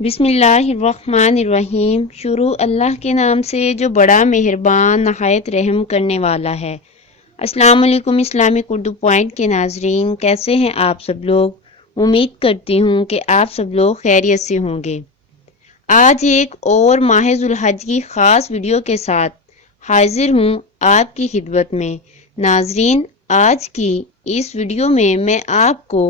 بسم اللہ الرحمن الرحیم۔ شروع اللہ کے نام سے جو بڑا مہربان نہایت رحم کرنے والا ہے۔ السلام علیکم اسلامک اردو پوائنٹ کے ناظرین، کیسے ہیں آپ سب لوگ؟ امید کرتی ہوں کہ آپ سب لوگ خیریت سے ہوں گے۔ آج ایک اور ماہ ذوالحج کی خاص ویڈیو کے ساتھ حاضر ہوں آپ کی خدمت میں۔ ناظرین، آج کی اس ویڈیو میں آپ کو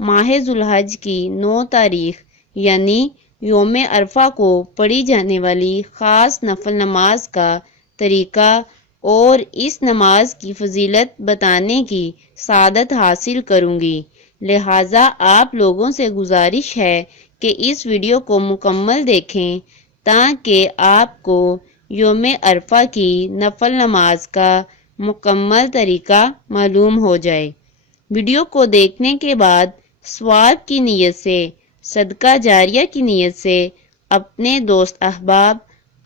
ماہ ذوالحج کی 9 تاریخ یعنی یوم عرفہ کو پڑھی جانے والی خاص نفل نماز کا طریقہ اور اس نماز کی فضیلت بتانے کی سعادت حاصل کروں گی، لہٰذا آپ لوگوں سے گزارش ہے کہ اس ویڈیو کو مکمل دیکھیں تاکہ آپ کو یوم عرفہ کی نفل نماز کا مکمل طریقہ معلوم ہو جائے۔ ویڈیو کو دیکھنے کے بعد ثواب کی نیت سے، صدقہ جاریہ کی نیت سے اپنے دوست احباب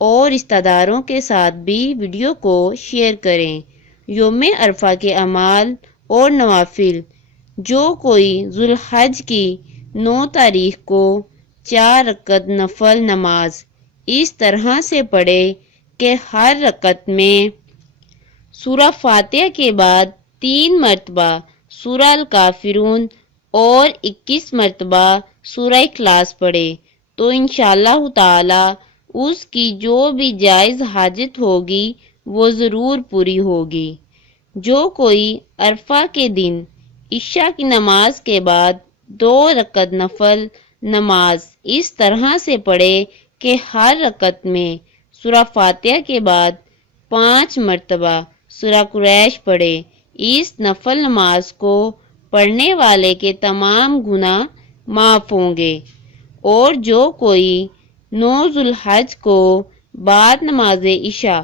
اور رشتہ داروں کے ساتھ بھی ویڈیو کو شیئر کریں۔ یوم عرفہ کے اعمال اور نوافل: جو کوئی ذوالحج کی 9 تاریخ کو 4 رکعت نفل نماز اس طرح سے پڑھے کہ ہر رکعت میں سورہ فاتحہ کے بعد 3 مرتبہ سورہ الکافرون اور 21 مرتبہ سورہ اخلاص پڑھے تو انشاءاللہ تعالی اس کی جو بھی جائز حاجت ہوگی وہ ضرور پوری ہوگی۔ جو کوئی عرفہ کے دن عشاء کی نماز کے بعد 2 رکعت نفل نماز اس طرح سے پڑھے کہ ہر رکعت میں سورہ فاتحہ کے بعد 5 مرتبہ سورہ قریش پڑھے، اس نفل نماز کو پڑھنے والے کے تمام گناہ معاف ہوں گے۔ اور جو کوئی 9 ذوالحج کو بعد نماز عشاء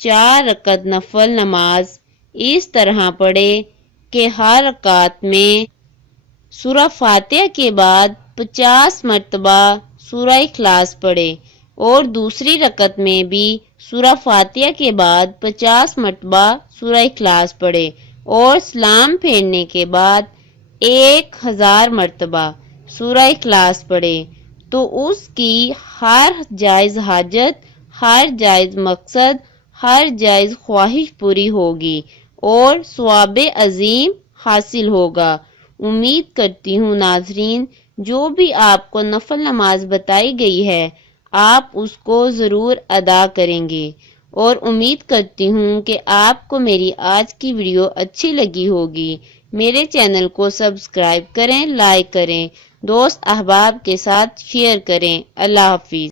4 رکعت نفل نماز اس طرح پڑھے کہ ہر رکعت میں سورہ فاتحہ کے بعد 50 مرتبہ سورہ اخلاص پڑھے اور دوسری رکعت میں بھی سورہ فاتحہ کے بعد 50 مرتبہ سورہ اخلاص پڑھے اور سلام پھیرنے کے بعد 1000 مرتبہ سورہ اخلاص پڑھے تو اس کی ہر جائز حاجت، ہر جائز مقصد، ہر جائز خواہش پوری ہوگی اور ثواب عظیم حاصل ہوگا۔ امید کرتی ہوں ناظرین، جو بھی آپ کو نفل نماز بتائی گئی ہے آپ اس کو ضرور ادا کریں گے، اور امید کرتی ہوں کہ آپ کو میری آج کی ویڈیو اچھی لگی ہوگی۔ میرے چینل کو سبسکرائب کریں، لائک کریں، دوست احباب کے ساتھ شیئر کریں۔ اللہ حافظ۔